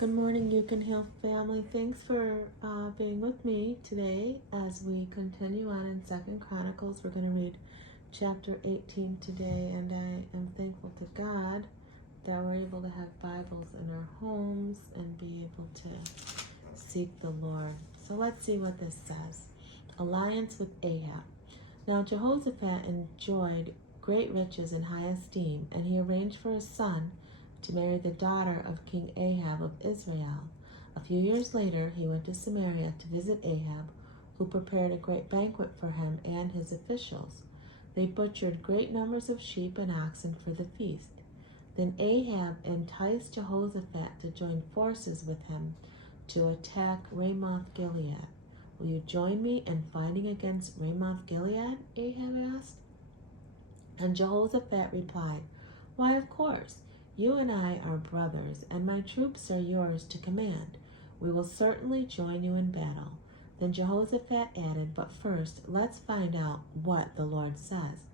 Good morning, You Can Heal family. Thanks for being with me today as we continue on in Second Chronicles. We're going to read chapter 18 today, and I am thankful to God that we're able to have Bibles in our homes and be able to seek the Lord. So let's see what this says. Alliance with Ahab. Now Jehoshaphat enjoyed great riches and high esteem, and he arranged for his son to marry the daughter of King Ahab of Israel. A few years later, he went to Samaria to visit Ahab, who prepared a great banquet for him and his officials. They butchered great numbers of sheep and oxen for the feast. Then Ahab enticed Jehoshaphat to join forces with him to attack Ramoth Gilead. Will you join me in fighting against Ramoth Gilead? Ahab asked. And Jehoshaphat replied, Why, of course. You and I are brothers, and my troops are yours to command. We will certainly join you in battle. Then Jehoshaphat added, But first, let's find out what the Lord says.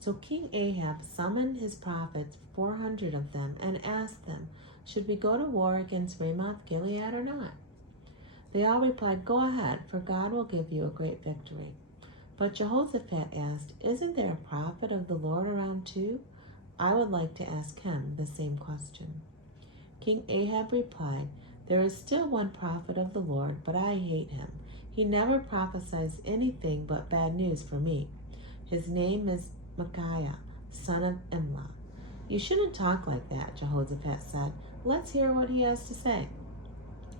So King Ahab summoned his prophets, 400 of them, and asked them, Should we go to war against Ramoth Gilead or not? They all replied, Go ahead, for God will give you a great victory. But Jehoshaphat asked, Isn't there a prophet of the Lord around too? I would like to ask him the same question. King Ahab replied, There is still one prophet of the Lord, but I hate him. He never prophesies anything but bad news for me. His name is Micaiah, son of Imlah. You shouldn't talk like that, Jehoshaphat said. Let's hear what he has to say.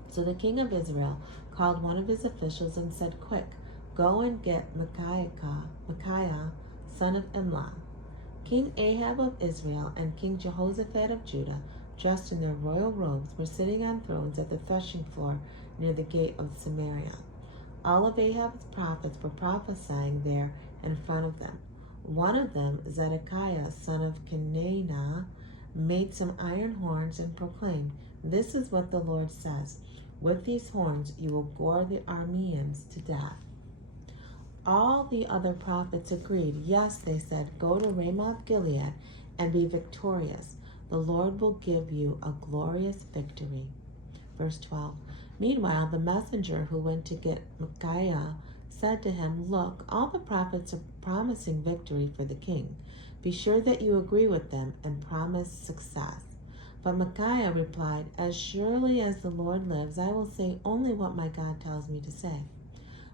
So the king of Israel called one of his officials and said, Quick, go and get Micaiah, son of Imlah. King Ahab of Israel and King Jehoshaphat of Judah, dressed in their royal robes, were sitting on thrones at the threshing floor near the gate of Samaria. All of Ahab's prophets were prophesying there in front of them. One of them, Zedekiah, son of Kenana, made some iron horns and proclaimed, This is what the Lord says. With these horns you will gore the Arameans to death. All the other prophets agreed. Yes, they said, go to Ramoth Gilead and be victorious. The Lord will give you a glorious victory. Verse 12. Meanwhile, the messenger who went to get Micaiah said to him, Look, all the prophets are promising victory for the king. Be sure that you agree with them and promise success. But Micaiah replied, As surely as the Lord lives, I will say only what my God tells me to say.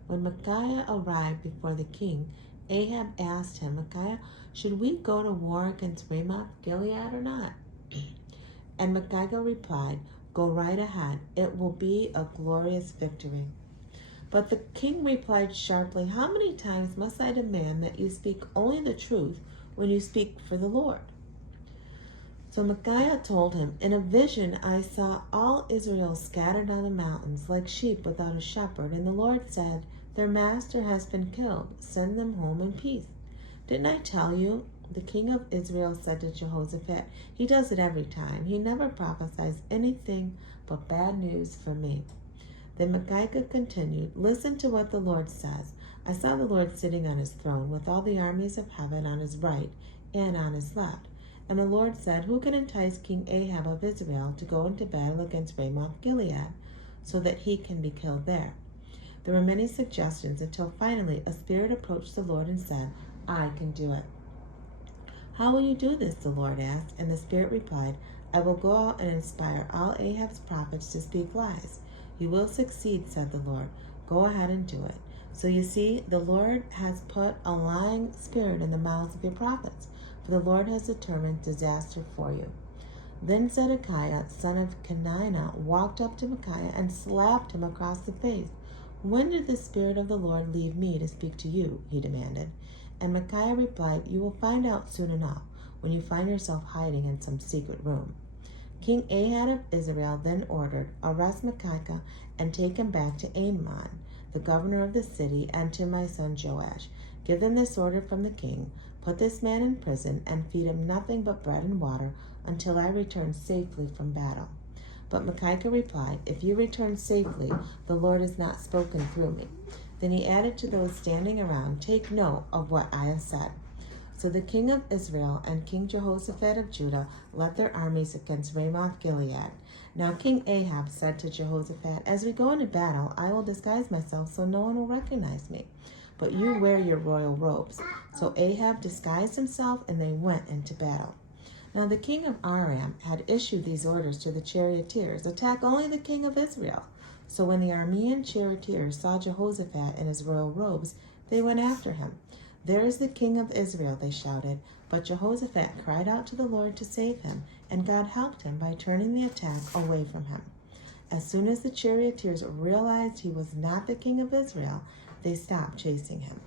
When Micaiah arrived before the king, Ahab asked him, Micaiah, should we go to war against Ramoth Gilead or not? And Micaiah replied, Go right ahead. It will be a glorious victory. But the king replied sharply, How many times must I demand that you speak only the truth when you speak for the Lord? So Micaiah told him, In a vision I saw all Israel scattered on the mountains like sheep without a shepherd, and the Lord said, Their master has been killed. Send them home in peace. Didn't I tell you? The king of Israel said to Jehoshaphat, He does it every time. He never prophesies anything but bad news for me. Then Micaiah continued, Listen to what the Lord says. I saw the Lord sitting on his throne with all the armies of heaven on his right and on his left. And the Lord said, Who can entice King Ahab of Israel to go into battle against Ramoth Gilead, so that he can be killed there? There were many suggestions until finally a spirit approached the Lord and said, I can do it. How will you do this? The Lord asked. And the spirit replied, I will go out and inspire all Ahab's prophets to speak lies. You will succeed, said the Lord. Go ahead and do it. So you see, the Lord has put a lying spirit in the mouths of your prophets, for the Lord has determined disaster for you. Then Zedekiah, son of Kenana, walked up to Micaiah and slapped him across the face. When did the Spirit of the Lord leave me to speak to you? He demanded. And Micaiah replied, You will find out soon enough, when you find yourself hiding in some secret room. King Ahab of Israel then ordered, Arrest Micaiah and take him back to Amon, the governor of the city, and to my son Joash. Give them this order from the king. Put this man in prison and feed him nothing but bread and water until I return safely from battle. But Micaiah replied, If you return safely, the Lord has not spoken through me. Then he added to those standing around, Take note of what I have said. So the king of Israel and King Jehoshaphat of Judah led their armies against Ramoth Gilead. Now King Ahab said to Jehoshaphat, "As we go into battle, I will disguise myself so no one will recognize me. But you wear your royal robes." So Ahab disguised himself, and they went into battle. Now the king of Aram had issued these orders to the charioteers: "Attack only the king of Israel." So when the Aramean charioteers saw Jehoshaphat in his royal robes, they went after him. "There is the king of Israel," they shouted. But Jehoshaphat cried out to the Lord to save him, and God helped him by turning the attack away from him. As soon as the charioteers realized he was not the king of Israel, they stopped chasing him.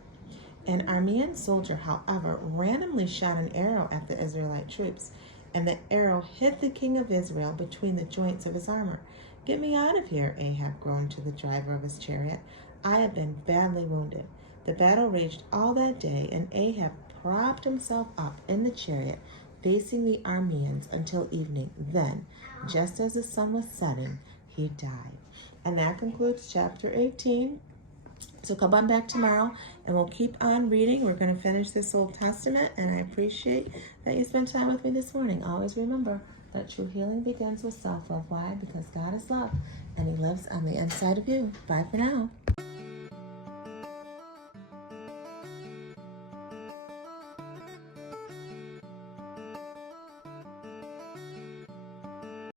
An Aramean soldier, however, randomly shot an arrow at the Israelite troops, and the arrow hit the king of Israel between the joints of his armor. "Get me out of here," Ahab groaned to the driver of his chariot. "I have been badly wounded." The battle raged all that day, and Ahab propped himself up in the chariot, facing the Arameans until evening. Then, just as the sun was setting, he died. And that concludes chapter 18. So come on back tomorrow, and we'll keep on reading. We're going to finish this Old Testament, and I appreciate that you spent time with me this morning. Always remember that true healing begins with self-love. Why? Because God is love, and He lives on the inside of you. Bye for now.